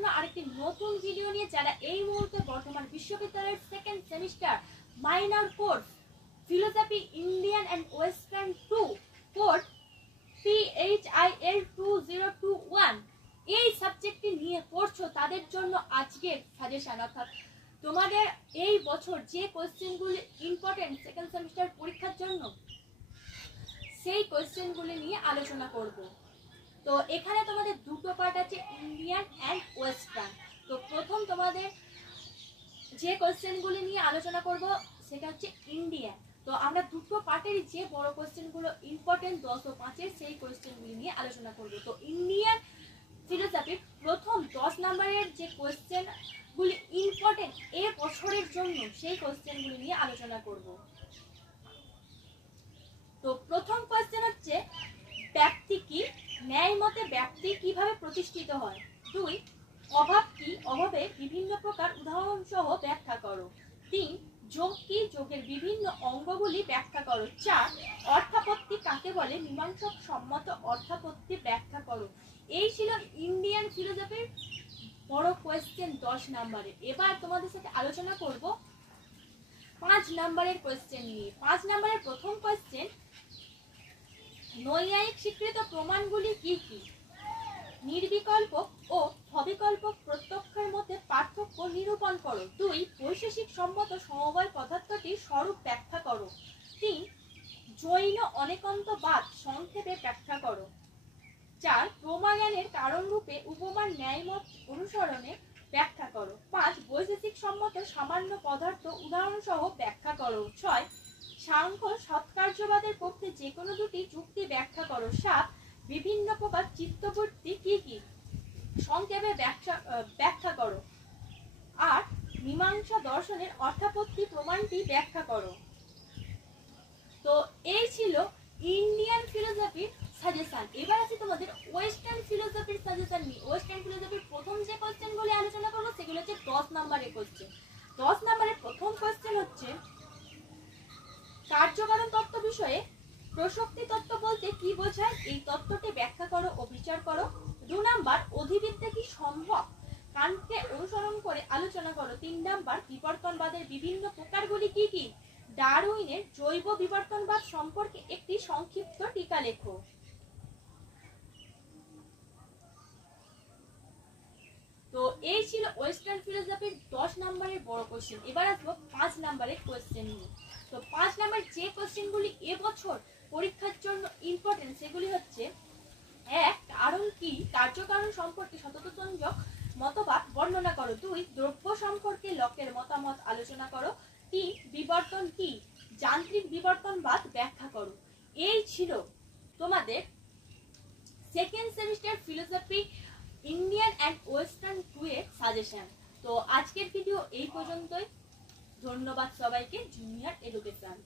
জন্য আরেকটি নতুন ভিডিও নিয়ে। যারা এই মুহূর্তে বর্তমান বিশ্ববিদ্যালয়ের second semester minor course philosophy Indian and western 2 code PHIL 2021 এই সাবজেক্টটি নিয়ে পড়ছো, তাদের জন্য আজকের সাজেশন। অর্থাৎ তোমাদের এই বছর যে কোয়েশ্চেনগুলি ইম্পর্টেন্ট সেকেন্ড সেমিস্টার পরীক্ষার জন্য, সেই কোয়েশ্চেনগুলি নিয়ে আলোচনা করব। তো এখানে তোমাদের দুটো পার্ট আছে, ইন্ডিয়ান অ্যান্ড ওয়েস্টার্ন। তো প্রথম তোমাদের যে কোয়েশ্চেনগুলি নিয়ে আলোচনা করব সেটা হচ্ছে ইন্ডিয়ান। তো আমরা দুটো পার্টেরই যে বড় কোয়েশ্চেনগুলো ইম্পর্টেন্ট 10 ও 5 এর সেই কোয়েশ্চেনগুলি নিয়ে আলোচনা করব। তো ইন্ডিয়ান ফিলোসফির প্রথম 10 নম্বরের যে কোয়েশ্চেনগুলি ইম্পর্টেন্ট এ বছরের জন্য, সেই কোয়েশ্চেনগুলি নিয়ে আলোচনা করব। তো প্রথম কোয়েশ্চেন হচ্ছে, ব্যাপ্তি কি? ন্যায় মতে ব্যাপ্তি কিভাবে প্রতিষ্ঠিত হয়? 2, অভাব কি? অভাবের বিভিন্ন প্রকার উদাহরণ সহ ব্যাখ্যা করো। 3, যোগ কি? যোগের বিভিন্ন অঙ্গগুলি ব্যাখ্যা করো। 4, অর্থাপত্তি কাকে বলে? মীমাংসক সম্মত অর্থাপত্তি ব্যাখ্যা করো। এই ছিল ইন্ডিয়ান ফিলোসফির বড় কোয়েশ্চেন 10 নম্বরে। এবার তোমাদের সাথে আলোচনা করব 5 নম্বরের কোয়েশ্চেন নিয়ে। 5 নম্বরের প্রথম কোয়েশ্চেন, নৈয়ায়িক স্বীকৃত প্রমাণগুলি কি কি? নির্বিকল্প ও সবিকল্পক প্রত্যক্ষের মধ্যে পার্থক্য নিরূপণ করো। 2, বৈশেষিক সম্মত সমবায় পদার্থটির স্বরূপ ব্যাখ্যা করো। 3, জৈন অনেকন্তবাদ সংক্ষেপে ব্যাখ্যা করো। 4, প্রমাজ্ঞানের কারণ রূপে উপমার ন্যায়মত অনুসরণে ব্যাখ্যা করো। 5, বৈশেষিক সম্মত সামান্য পদার্থ উদাহরণ সহ ব্যাখ্যা করো। 6, সাংখ্য সৎকার্যবাদের পক্ষে যে কোনো দুটি যুক্তি ব্যাখ্যা করো। 7, বিভিন্ন প্রকার চিত্তবৃত্তি কি কি? সংক্ষেপে ব্যাখ্যা করো। 8, মীমাংসা দর্শনের অর্থাপত্তি প্রমাণটি ব্যাখ্যা করো। তো এই ছিল ইন্ডিয়ান ফিলোসফির সাজেশন। এবার আছে তোমাদের ওয়েস্টার্ন ফিলোসফির সাজেশন নিয়ে। ওয়েস্টার্ন ফিলোসফির প্রথম যে কোয়েশ্চেনগুলি আলোচনা করবো সেগুলো হচ্ছে 10 নম্বরের কোয়েশ্চেন। 10 নম্বরের প্রথম কোয়েশ্চেন হচ্ছে, কার্যকারণ তত্ত্ব বিষয়ে প্রসক্তি তত্ত্ব বলতে কি বোঝায়? এই তত্ত্বটি ব্যাখ্যা করো ও বিচার করো। 2 নাম্বার, অধিবিদ্যা কি সম্ভব? কান্টকে অনুসরণ করে আলোচনা করো। 3 নাম্বার, বিবর্তনবাদের বিভিন্ন প্রকারগুলি কি কি? ডারউইনের জৈব বিবর্তনবাদ সম্পর্কে একটি সংক্ষিপ্ত টিকা লেখো। তো এই ছিল ওয়েস্টার্ন ফিলোসফির 10 নম্বরের বড় কোশ্চেন। এবার আসবো 5 নম্বরের কোশ্চেন নিয়ে। তো 5 নম্বর যে কোশ্চেনগুলি এবছর পরীক্ষার জন্য ইম্পর্টেন্ট সেগুলি হচ্ছে, 1, কারণ কি? কার্যকারণ সম্পর্কে সততসংযোগ মতবাদ বর্ণনা করো। 2, দ্রব্য সম্পর্কে লকের মতামত আলোচনা করো। 3, বিবর্তন কি? যান্ত্রিক বিবর্তনবাদ ব্যাখ্যা করো। এই ছিল তোমাদের second semester philosophy Indian and western 2 এর সাজেশন। তো আজকের ভিডিও এই পর্যন্তই। ধন্যবাদ সবাইকে। Junior education.